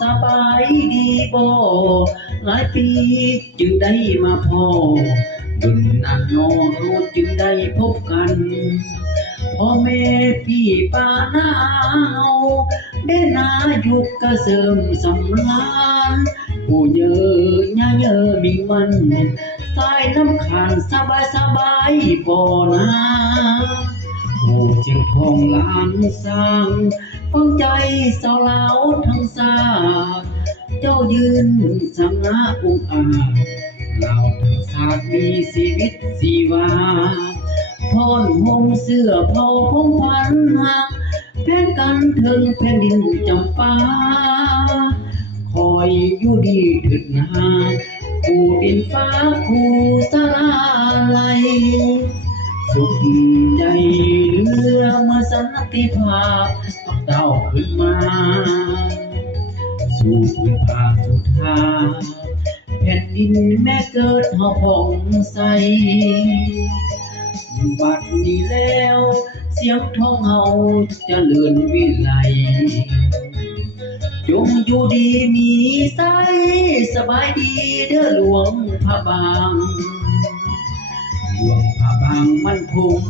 สบายดีบ่หลายปีจึงได้มาพอบุญอันน้องเราจึงได้พบกันพ่อแม่พี่ป้าน้าเฮาได้นายุกกระเสริมสำราญผู้เยอะย่าเยอะมีมันสายน้ำขานสบายสบายบ่นาผู้จึงทองล้านสร้างฟังใจสาวลาวทั้งสาเจ้ายืนสง่าองค์อาจเราทั้งศาสตร์มีชีวิตชีวาพรห่มเสื้อเผาพงพันหักแผ่นกันถึงแผ่นดินจำปาคอยอยู่ดีถึงนาผู้ดินฟ้าผู้สลาไหลสุขใจเรือมาสันติภาพกับเต้าขึ้นมาสู่พื้นป่าสุธาแผ่นดินแม่เกิดเฮาผ่องใสบัดนี้แล้วเสียงท้องเฮาเจริญวิไลจงอยู่ดีมีใสสบายดีเด้อหลวงพระบางหลวงพระบางมั่นคง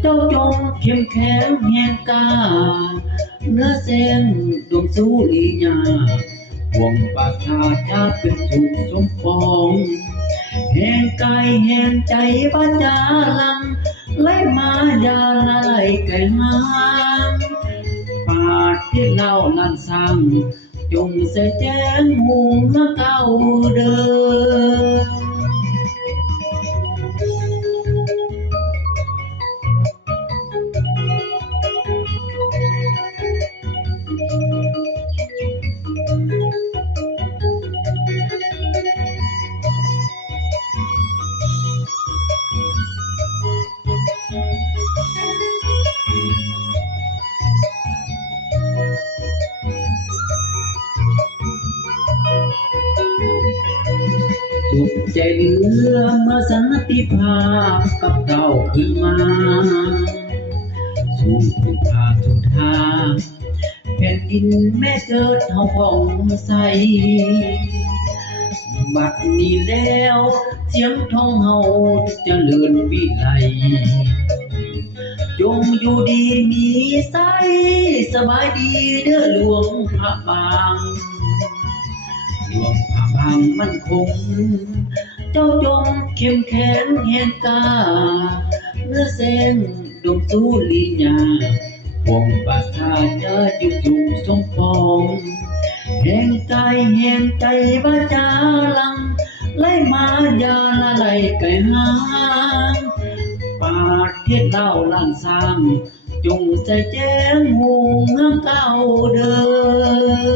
เจ้าจงเข้มแข็งแห่งกาเนื้อเส้นดวงสุริยาห่วงปราสาทจะเป็นสุขสมปองแห่งกายแห่งใจบ้าจาลังไหลมายาไหลไก่หางปาดที่เล่าลันสังจงใส่แจ้งหูมาเก้าเดินสุขใจเหลือเมื่อสันติภาพกับเจ้าขึ้นมาสู่พื้นป่าสุธาแผ่นดินแม่เกิดเฮาผ่องใสบัดนี้แล้วเสียงท้องเฮาเจริญวิไลจงอยู่ดีมีใสสบายดีเด้อหลวงพระบางหลวงพระบางมั่นคงเจ้าจงเข้มแข็งแห่งกาเนื้อเส้นดวงสุริยาห่วงปราสาทจะอยู่สุขสมปองแห่งกายแห่งใจบ้าจาลังไหลมายาละไหลไก่หางปาดเทศเล่าล้านสร้างจงใส่แจ้งหูงเก้าเดิน